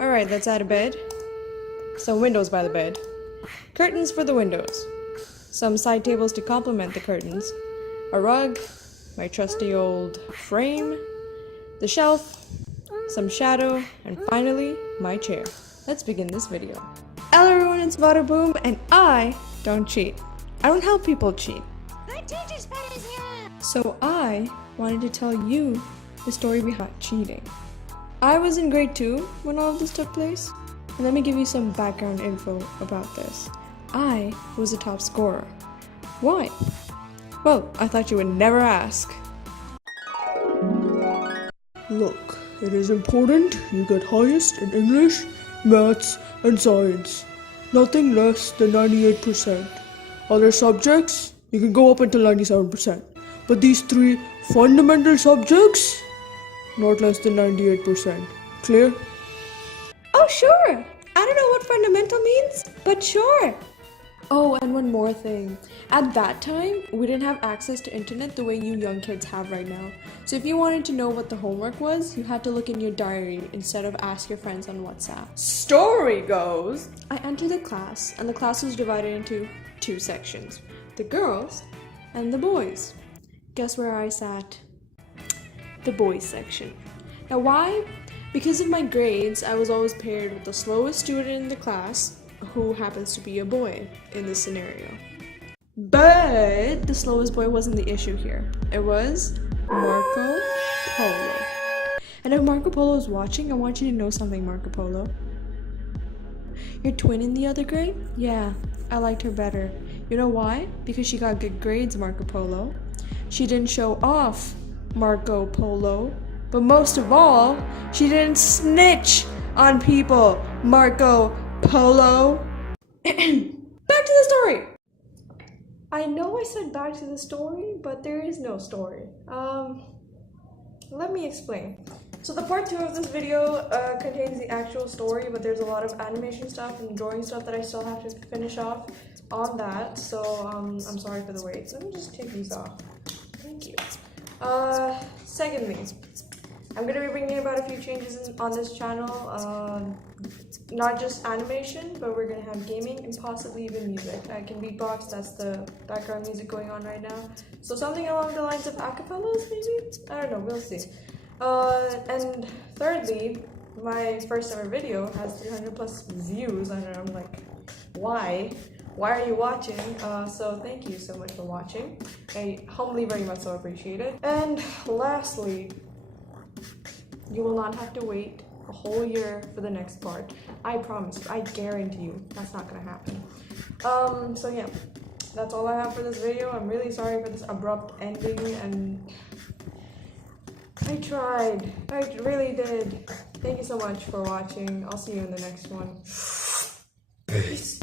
Alright, let's add a bed. Some windows by the bed. Curtains for the windows. Some side tables to complement the curtains. A rug. My trusty old frame. The shelf. Some shadow. And finally, my chair. Let's begin this video. Hello everyone, it's Waterboom, and I don't cheat. I don't help people cheat. So I wanted to tell you the story behind cheating. I was in grade 2 when all of this took place, and let me give you some background info about this. I was a top scorer. Why? Well, I thought you would never ask. Look, it is important you get highest in English, maths, and science. Nothing less than 98%. Other subjects, you can go up until 97%. But these three fundamental subjects, not less than 98%. Clear? Oh, sure! I don't know what fundamental means, but sure! Oh, and one more thing. At that time, we didn't have access to internet the way you young kids have right now. So if you wanted to know what the homework was, you had to look in your diary instead of ask your friends on WhatsApp. Story goes, I entered the class, and the class was divided into two sections. The girls and the boys. Guess where I sat? The boys section. Now why? Because of my grades, I was always paired with the slowest student in the class, who happens to be a boy in this scenario. But the slowest boy wasn't the issue here. It was Marco Polo. And if Marco Polo is watching, I want you to know something, Marco Polo. Your twin in the other grade? Yeah, I liked her better. You know why? Because she got good grades, Marco Polo. She didn't show off, Marco Polo. But most of all, she didn't snitch on people, Marco Polo. Back to the story. I know I said back to the story, but there is no story. Let me explain. So the part 2 of this video contains the actual story, but there's a lot of animation stuff and drawing stuff that I still have to finish off on that. So I'm sorry for the wait. Let me just take these off. Thank you. Secondly, I'm going to be bringing about a few changes on this channel. Not just animation, but we're going to have gaming and possibly even music. I can beatbox, that's the background music going on right now. So something along the lines of acapellas, maybe? I don't know, we'll see. And thirdly, my first ever video has 300 plus views, and I'm like, why? Why are you watching? So thank you so much for watching. I humbly very much so appreciate it. And lastly, you will not have to wait a whole year for the next part. I promise you, I guarantee you, that's not gonna happen. So yeah, that's all I have for this video. I'm really sorry for this abrupt ending, and I tried. I really did. Thank you so much for watching. I'll see you in the next one. Peace.